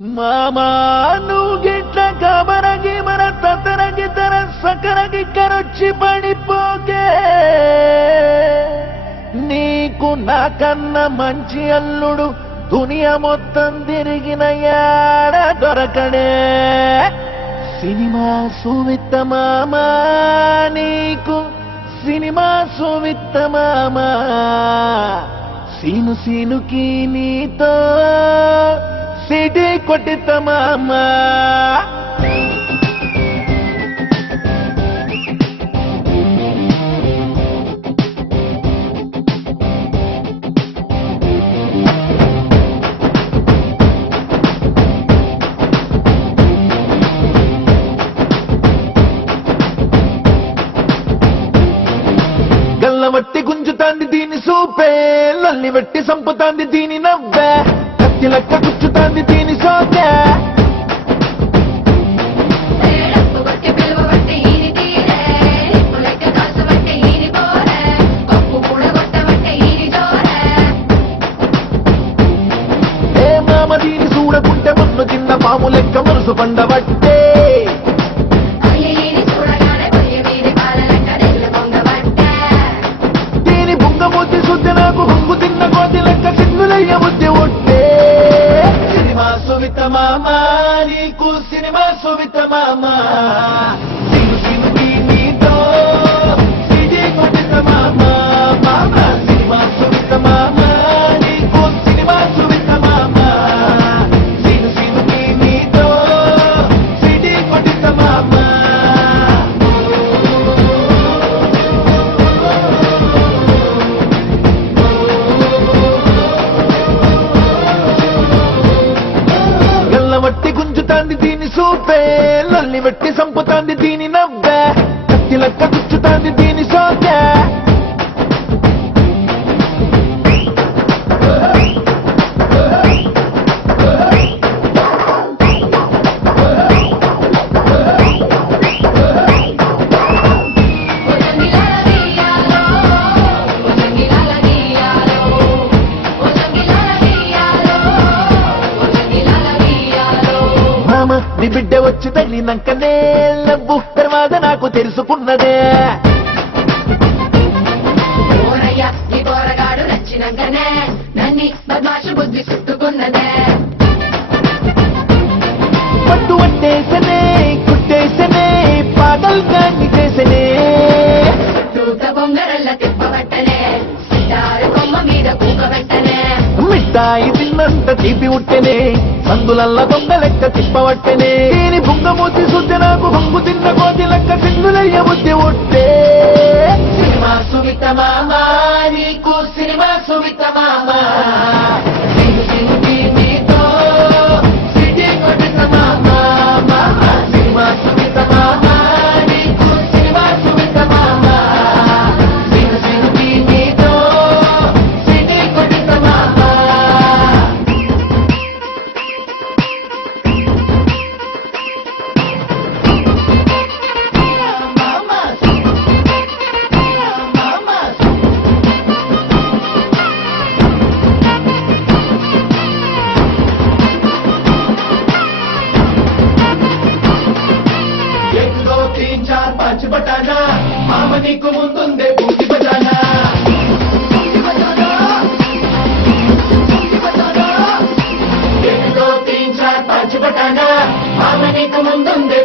మామాను గిట్ల కబరగి మన తతరగి తర సకరగి కరొచ్చి పడిపోకే నీకు నాకన్న మంచి అల్లుడు దునియా మొత్తం తిరిగిన యాడ దొరకడే సినిమా సువిత్త మామా నీకు సినిమా సువిత్త మామా సీను సీనుకి నీతో సిటీ కొట్టిత మామా గల్లవట్టి గుంజుతాంది దీని సూపే లల్లి వెట్టి సంపుతాంది దీని నవ్వే కత్తి లెక్క గుచ్చుతాంది దీని సోకే ఏ మామ దీని చూడకుంటే మన్ను చిన్న పాము లెక్క మనసు పండబట్టే నాకు హంగు తిన్న కోతి లెక్క సిగ్గులయ్య బుద్ధి ఒట్టే సినిమా సువిత మామా నీకు సినిమా సువిత మామా సిను సినుకి నీతో సిటీ కొట్టిత మామా మామా సినిమా సువిత మామా నీకు సినిమా సువిత మామా సిను సినుకి నీతో సిటీ కొట్టిత మామా వట్టి గుంజుతాంది దీని సూపే లల్లి వెట్టి సంపుతాంది దీని నవ్వే కత్తి లెక్క గుచ్చుతాంది దీని సోకే నీ బిడ్డ వచ్చి తల్లినాకనే లవ్వు తర్వాత నాకు తెలుసుకున్నదే పట్టు పట్టేసనే కుట్టేసనే పాగల్ గాన్ని చేసనే మిఠాయి తిన్నంత తీపి ఉట్టెనే సందులల్ల దొంగ లెక్క తిప్పవట్టెనే దీని బుంగమూతి శుద్ధి నాకు బొంగు తిన్న కోతి లెక్క సింగులయ్య బుద్ధి ఒట్టే సినిమా సువిత మామా నీకు సినిమా సువిత మామా సిటీ కొట్టిత మామా మామా సినిమా సువిత మామా నీకు సినిమా సువిత మామా సిను సినుకి నీతో సిటీ కొట్టిత మామా तीन चार पांच बटाना मामा నీకు ముందుందే పూర్తి బటానా एक दो तीन चार पांच बटाना मामा నీకు ముందుందే